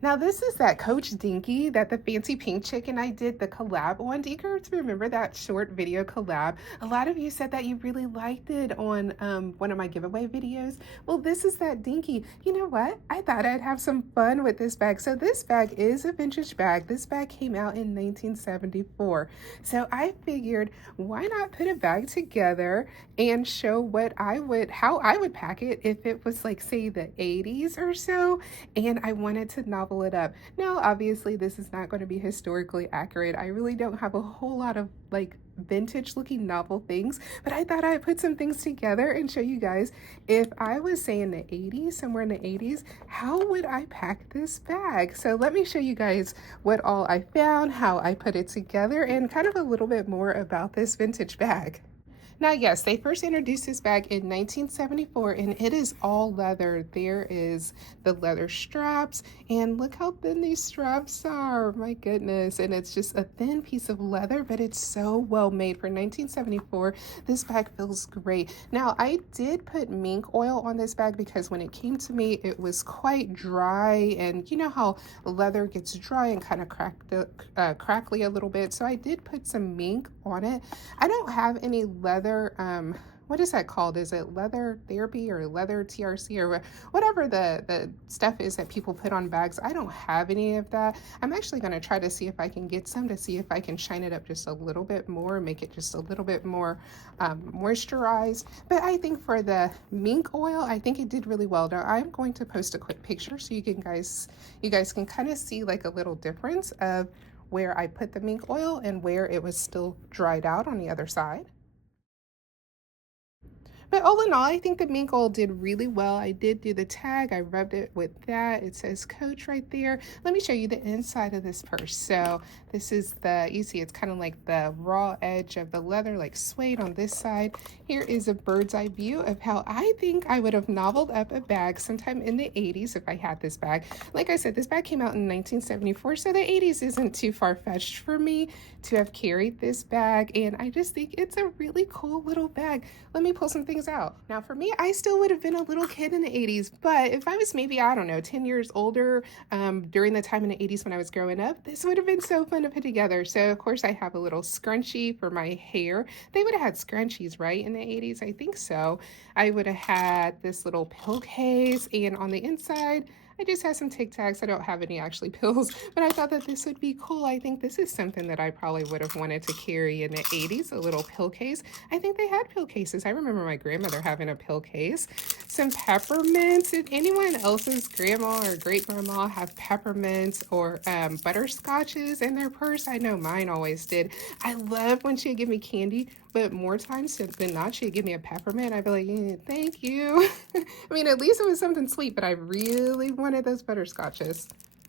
Now this is that Coach Dinky that the fancy pink chick and I did the collab on. Do you guys remember that short video collab? A lot of you said that you really liked it on one of my giveaway videos. Well, this is that Dinky. You know what? I thought I'd have some fun with this bag. So this bag is a vintage bag. This bag came out in 1974. So I figured, why not put a bag together and show how I would pack it if it was like, say, the 80s or so, and I wanted to novel it up. Now, obviously, this is not going to be historically accurate. I really don't have a whole lot of like vintage looking novel things, but I thought I'd put some things together and show you guys if I was, say, in the 80s, somewhere in the 80s, how would I pack this bag? So let me show you guys what all I found, how I put it together, and kind of a little bit more about this vintage bag. Now, yes, they first introduced this bag in 1974, and it is all leather. There is the leather straps, and look how thin these straps are. My goodness. And it's just a thin piece of leather, but it's so well made. For 1974, this bag feels great. Now, I did put mink oil on this bag because when it came to me, it was quite dry, and you know how leather gets dry and kind of crackly a little bit. So I did put some mink on it. I don't have any leather, what is that called? Is it leather therapy or leather TRC or whatever the stuff is that people put on bags? I don't have any of that. I'm actually going to try to see if I can get some to see if I can shine it up just a little bit more, make it just a little bit more moisturized. But I think for the mink oil, I think it did really well. Now I'm going to post a quick picture so you guys can kind of see like a little difference of where I put the mink oil and where it was still dried out on the other side. But all in all, I think the mink oil did really well. I did do the tag. I rubbed it with that. It says Coach right there. Let me show you the inside of this purse. So this is you see it's kind of like the raw edge of the leather, like suede on this side. Here is a bird's eye view of how I think I would have noveled up a bag sometime in the 80s if I had this bag. Like I said, this bag came out in 1974, so the 80s isn't too far-fetched for me to have carried this bag, and I just think it's a really cool little bag. Let me pull some things out. Now for me, I still would have been a little kid in the 80s, but if I was maybe, I don't know, 10 years older during the time in the 80s when I was growing up, this would have been so fun to put together. So of course I have a little scrunchie for my hair. They would have had scrunchies, right, in the 80s? I think so. I would have had this little pill case, and on the inside, I just have some Tic Tacs. I don't have any actually pills, but I thought that this would be cool. I think this is something that I probably would have wanted to carry in the 80s, a little pill case. I think they had pill cases. I remember my grandmother having a pill case. Some peppermints. Did anyone else's grandma or great grandma have peppermints or butterscotches in their purse? I know mine always did. I loved when she'd give me candy, but more times than not, she'd give me a peppermint. I'd be like, thank you. I mean, at least it was something sweet, but I really wanted those butterscotches.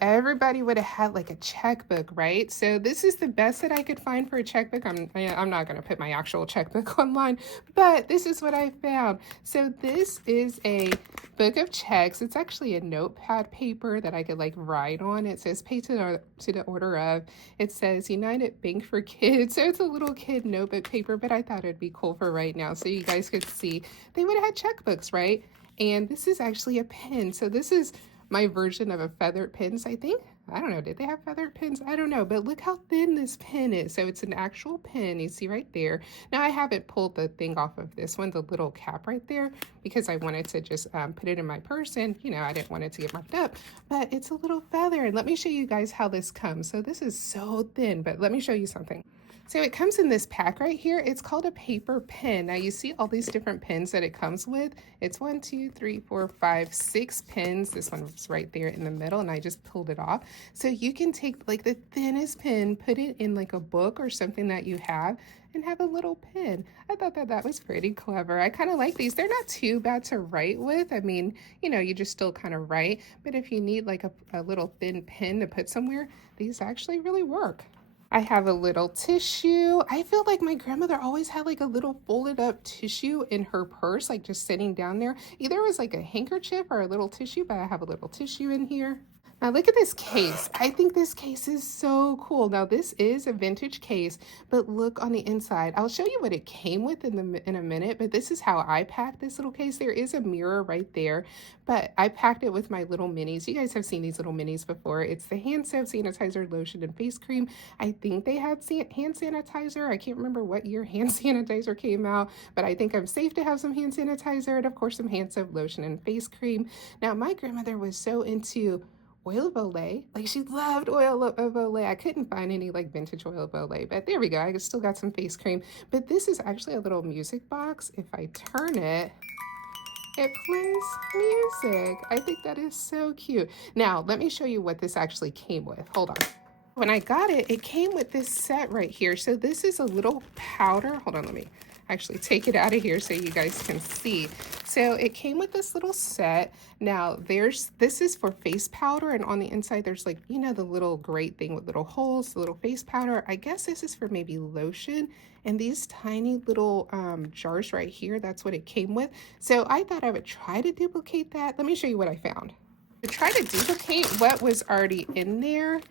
Everybody would have had like a checkbook, right? So this is the best that I could find for a checkbook. I'm not going to put my actual checkbook online, but this is what I found. So this is a book of checks. It's actually a notepad paper that I could like write on. It says pay to the order of. It says United Bank for Kids. So it's a little kid notebook paper, but I thought it'd be cool for right now so you guys could see. They would have had checkbooks, right? And this is actually a pen. So this is my version of a feathered pens, I think. I don't know, did they have feathered pens? I don't know, but look how thin this pen is. So it's an actual pen, you see right there. Now I haven't pulled the thing off of this one, the little cap right there, because I wanted to just put it in my purse, and you know, I didn't want it to get marked up, but it's a little feather. And let me show you guys how this comes. So this is so thin, but let me show you something. So it comes in this pack right here. It's called a paper pen. Now you see all these different pens that it comes with. It's 1, 2, 3, 4, 5, 6 pens. This one's right there in the middle, and I just pulled it off. So you can take like the thinnest pen, put it in like a book or something that you have, and have a little pen. I thought that was pretty clever. I kind of like these. They're not too bad to write with. I mean, you know, you just still kind of write, but if you need like a little thin pen to put somewhere, these actually really work. I have a little tissue. I feel like my grandmother always had like a little folded up tissue in her purse, like just sitting down there. Either it was like a handkerchief or a little tissue, but I have a little tissue in here. Now look at this case. I think this case is so cool. Now this is a vintage case, but look on the inside. I'll show you what it came with in a minute, but this is how I packed this little case. There is a mirror right there, but I packed it with my little minis. You guys have seen these little minis before. It's the hand soap, sanitizer, lotion, and face cream. I think they had hand sanitizer. I can't remember what year hand sanitizer came out, but I think I'm safe to have some hand sanitizer and of course some hand soap, lotion, and face cream. Now my grandmother was so into oil of Olay. Like she loved oil of Olay. I couldn't find any like vintage oil of Olay, but there we go. I still got some face cream. But this is actually a little music box. If I turn it, it plays music. I think that is so cute. Now, let me show you what this actually came with. Hold on. When I got it, it came with this set right here. So this is a little powder. Hold on, let me actually take it out of here so you guys can see. So it came with this little set. Now this is for face powder, and on the inside there's like, you know, the little grate thing with little holes, the little face powder. I guess this is for maybe lotion, and these tiny little jars right here, that's what it came with. So I thought I would try to duplicate that. Let me show you what I found. To try to duplicate what was already in there,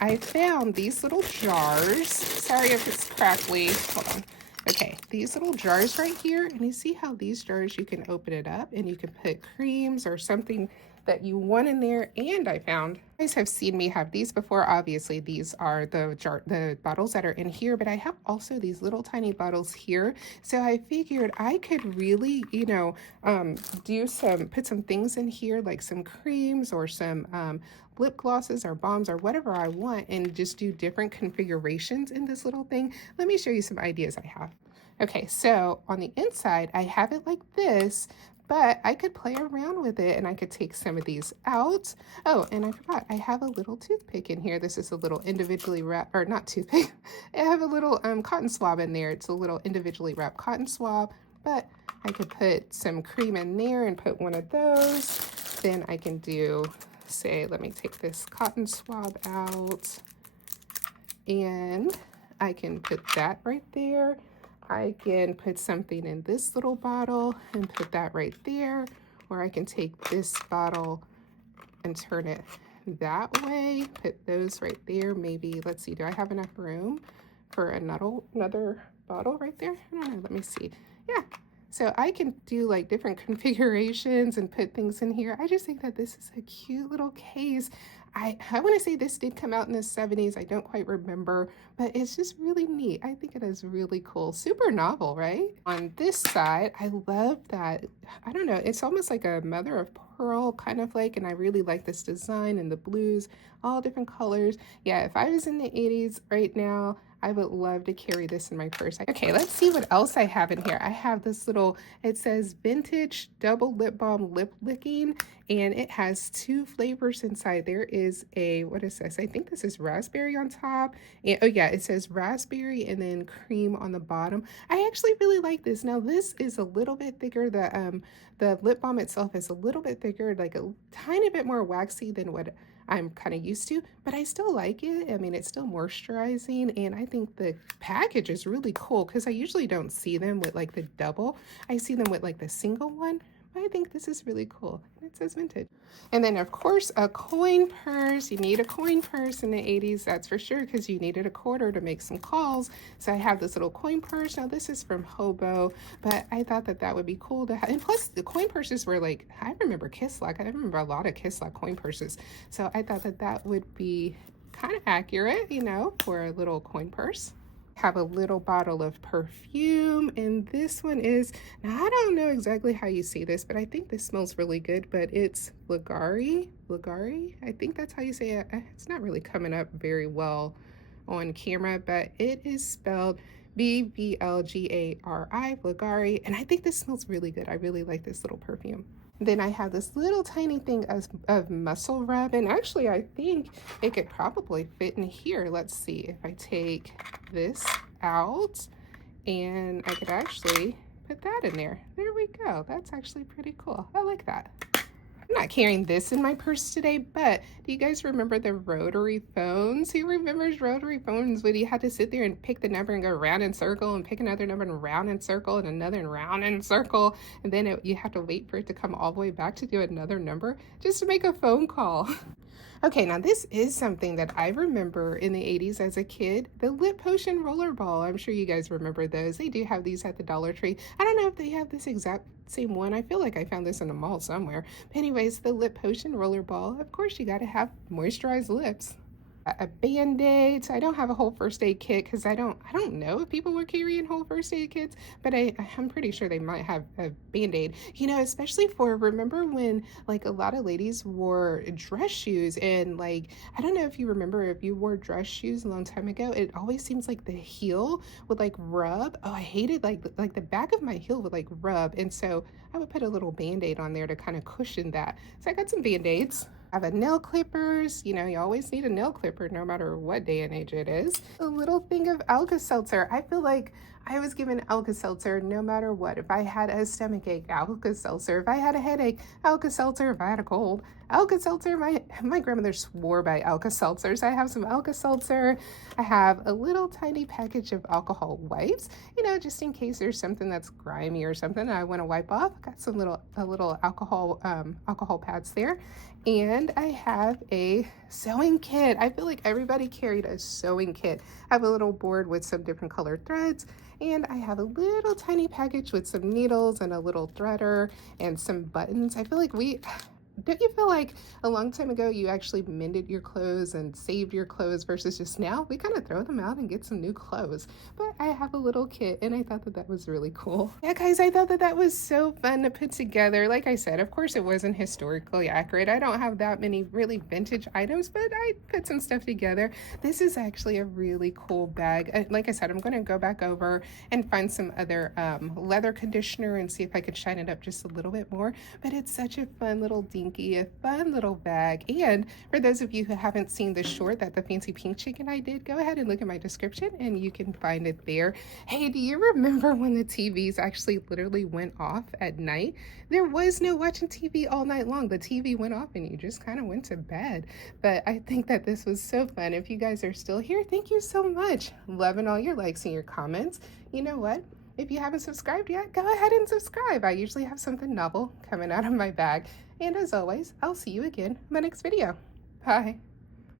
I found these little jars. Sorry if it's crackly. Hold on. Okay, these little jars right here, and you see how these jars, you can open it up and you can put creams or something that you want in there. And I found, you guys have seen me have these before. Obviously, these are the bottles that are in here, but I have also these little tiny bottles here. So I figured I could really, you know, put some things in here, like some creams or some lip glosses or balms or whatever I want, and just do different configurations in this little thing. Let me show you some ideas I have. Okay, so on the inside, I have it like this, but I could play around with it and I could take some of these out. Oh, and I forgot, I have a little toothpick in here. This is a little individually wrapped, or not toothpick, I have a little cotton swab in there. It's a little individually wrapped cotton swab, but I could put some cream in there and put one of those. Then I can do, say, let me take this cotton swab out, and I can put that right there. I can put something in this little bottle and put that right there, or I can take this bottle and turn it that way, put those right there. Maybe, let's see, do I have enough room for another bottle right there? I don't know, let me see. Yeah, so I can do like different configurations and put things in here. I just think that this is a cute little case. I want to say this did come out in the 70s. I don't quite remember, but it's just really neat. I think it is really cool. Super novel, right? On this side, I love that. I don't know. It's almost like a mother of pearl kind of like, and I really like this design and the blues, all different colors. Yeah, if I was in the 80s right now, I would love to carry this in my purse. Okay, let's see what else I have in here. I have this little, it says vintage double lip balm lip licking, and it has 2 flavors inside. There is a, what is this? I think this is raspberry on top. And, oh yeah, it says raspberry and then cream on the bottom. I actually really like this. Now this is a little bit thicker. The lip balm itself is a little bit thicker, like a tiny bit more waxy than what I'm kind of used to, but I still like it. I mean, it's still moisturizing, and I think the package is really cool because I usually don't see them with like the double. I see them with like the single one, but I think this is really cool. It says vintage. And then of course, a coin purse. You need a coin purse in the 80s, that's for sure, because you needed a quarter to make some calls. So I have this little coin purse. Now this is from Hobo, but I thought that that would be cool to have. And plus the coin purses were like, I remember Kiss Lock. I remember a lot of Kiss Lock coin purses. So I thought that that would be kind of accurate, you know, for a little coin purse. Have a little bottle of perfume, and this one is, now I don't know exactly how you say this, but I think this smells really good, but it's Lugari, I think that's how you say it. It's not really coming up very well on camera, but it is spelled B-V-L-G-A-R-I, Lugari, and I think this smells really good. I really like this little perfume. Then I have this little tiny thing of muscle rub, and actually I think it could probably fit in here. Let's see if I take this out, and I could actually put that in there. There we go. That's actually pretty cool. I like that. I'm not carrying this in my purse today, but do you guys remember the rotary phones? Who remembers rotary phones when you had to sit there and pick the number and go round in circle and pick another number and round in circle and another and round in circle, and then you have to wait for it to come all the way back to do another number just to make a phone call? Okay, now this is something that I remember in the 80s as a kid, the lip potion rollerball. I'm sure you guys remember those. They do have these at the Dollar Tree. I don't know if they have this exact same one. I feel like I found this in a mall somewhere. But anyways, the lip potion rollerball, of course you got to have moisturized lips. A band-aid. So I don't have a whole first aid kit because I don't know if people were carrying whole first aid kits, but I'm pretty sure they might have a band-aid. You know, especially for, remember when like a lot of ladies wore dress shoes, and like I don't know if you remember, if you wore dress shoes a long time ago, it always seems like the heel would like rub. Oh, I hated like the back of my heel would like rub, and so I would put a little band-aid on there to kind of cushion that. So I got some band-aids. I have a nail clippers. You know, you always need a nail clipper no matter what day and age it is. A little thing of Alka-Seltzer. I feel like I was given Alka-Seltzer no matter what. If I had a stomach ache, Alka-Seltzer. If I had a headache, Alka-Seltzer. If I had a cold, Alka-Seltzer. My grandmother swore by Alka-Seltzer. So I have some Alka-Seltzer. I have a little tiny package of alcohol wipes, you know, just in case there's something that's grimy or something I want to wipe off. Got some little alcohol pads there. And I have a sewing kit. I feel like everybody carried a sewing kit. I have a little board with some different colored threads, and I have a little tiny package with some needles and a little threader and some buttons. I feel like don't you feel like a long time ago you actually mended your clothes and saved your clothes versus just now? We kind of throw them out and get some new clothes. But I have a little kit, and I thought that that was really cool. Yeah, guys, I thought that that was so fun to put together. Like I said, of course it wasn't historically accurate. I don't have that many really vintage items, but I put some stuff together. This is actually a really cool bag. Like I said, I'm going to go back over and find some other leather conditioner and see if I could shine it up just a little bit more. But it's such a fun little dinky, a fun little bag. And for those of you who haven't seen the short that the Fancy Pink Chicken I did, go ahead and look at my description and you can find it there. Hey, do you remember when the TVs actually literally went off at night? There was no watching TV all night long. The TV went off and you just kind of went to bed. But I think that this was so fun. If you guys are still here, thank you so much. Loving all your likes and your comments. You know what? If you haven't subscribed yet, go ahead and subscribe. I usually have something novel coming out of my bag. And as always, I'll see you again in my next video. Bye.